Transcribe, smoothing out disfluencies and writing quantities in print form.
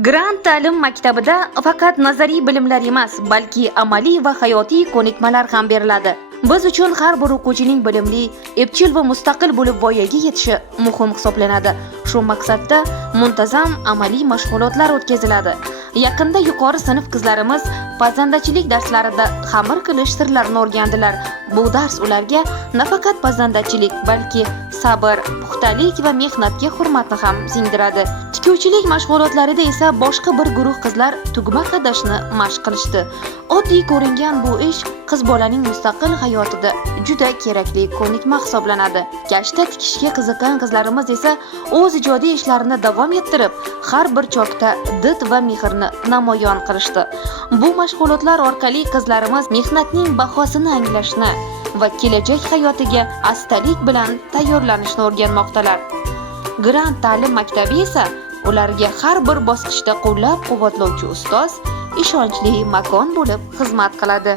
Grant ta'lim maktabida faqat nazariy bilimlar emas, balki amaliy va hayotiy ko'nikmalar ham beriladi. Biz uchun har bir o'quvchining bilimli, epchil va mustaqil bo'lib voyaga yetishi muhim hisoblanadi. Shu maqsadda muntazam amaliy mashg'ulotlar o'tkaziladi. Yaqinda yuqori sinf qizlarimiz pazandachilik darslarida xamir qilish sirlarini o'rgandilar. Bu dars ularga nafaqat pazandachilik, balki sabr, puxtalik va mehnatga hurmatni ham singdiradi. Tikuvchilik mashg'ulotlarida esa boshqa bir guruh qizlar tugma qadashni mashq qilishdi. Oddiy ko'ringan bu ish qiz bolaning mustaqil hayotida juda kerakli ko'nikma hisoblanadi. Kashta tikishga qiziqqan qizlarimiz esa o'z ijodiy ishlarini davom ettirib, har bir chokda did va mehrni namoyon qilishdi. Bu mashg'ulotlar orqali qizlarimiz mehnatning bahosini anglashni va kelajak hayotiga astalik bilan tayyorlanishni o'rganmoqdalar. Grant ta'lim maktabi esa ularga har bir bosqichda qo'llab-quvvatlovchi ustoz, ishonchli makon bo'lib xizmat qiladi.